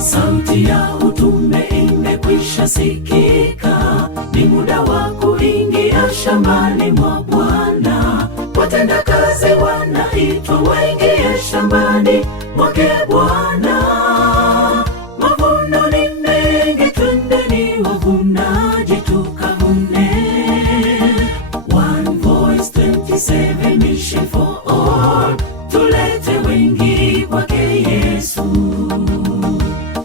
Sauti ya utume imekwisha sikika, ni muda wa kuingia shambani mwa Bwana. Watenda kazi wanaitwa waingie shambani mwake Bwana. Mavuno ni mengi, twendeni wavunaji tukavune. One Voice 27 Mission for All, tulete wengi kwake Yesu.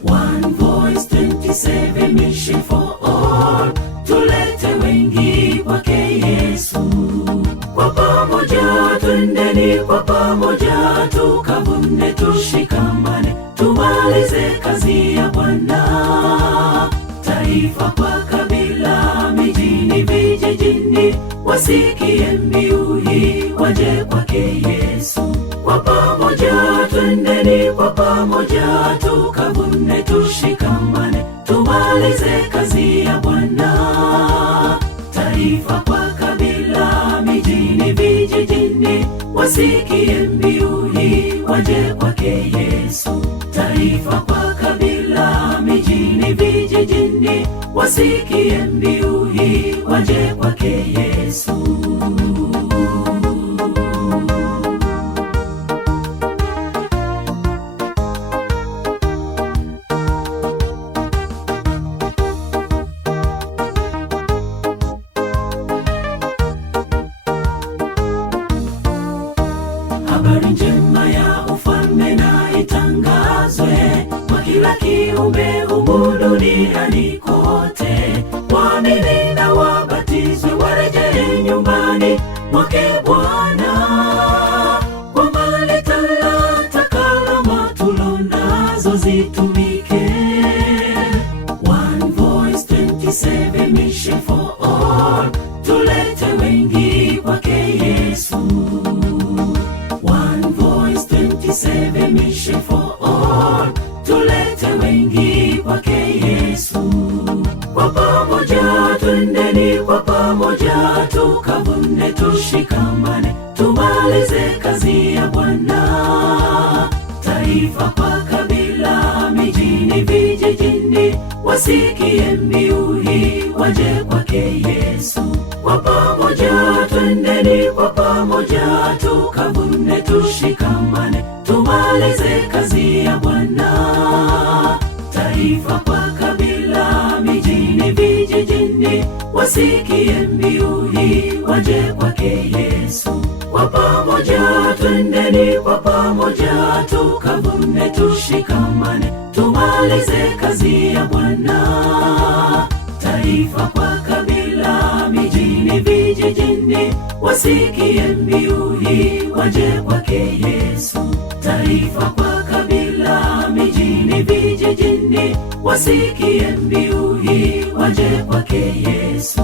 One Voice 27 Mission for All, tulete wengi kwake Yesu. Kwa pamoja twendeni, kwa pamoja tukavune, tushikamane, tumalize kazi ya Bwana. Taifa kwa kabila, mijini, vijijini, wasikie mbiu hii, waje kwake Yesu. Kwa pamoja twendeni, kwa pamoja tukavune, tushikamane, tumalize kazi ya Bwana. Taifa kwa kabila, mijini, vijijini, wasikie mbiu hii, waje kwake Yesu. Taifa kwa kabila, mijini, vijijini, wasikie mbiu hii, waje kwake Yesu. Habari njema ya ufalme na itangazwe kwa kila kiumbe humu duniani kote. Waamini na wabatizwe, warejee nyumbani mwake Bwana. Kwa mali, talanta, karama tulonazo zitumike. One Voice 27 Mission for All, tulete wengi kwake Yesu. One Voice 27 Mission for All, tulete wengi kwake Yesu. Kwa pamoja twendeni, kwa pamoja tukavune, tushikamane, tumalize kazi ya Bwana. Taifa kwa kabila, mijini, vijijini, wasikie mbiu hii, waje kwake Yesu. Kwa pamoja twendeni, kwa pamoja tukavune, tushikamane, tumalize kazi ya Bwana. Taifa kwa kabila, mijini, vijijini, wasikie mbiu hii, waje kwake Yesu. Kwa pamoja twendeni, kwa pamoja tukavune, tushikamane, tumalize kazi ya Bwana. Taifa kwa kabila, mijini, vijijini, wasikie mbiu hii, waje kwake Yesu. Taifa kwa kabila, mijini, vijijini, wasikie mbiu hii, waje kwake Yesu.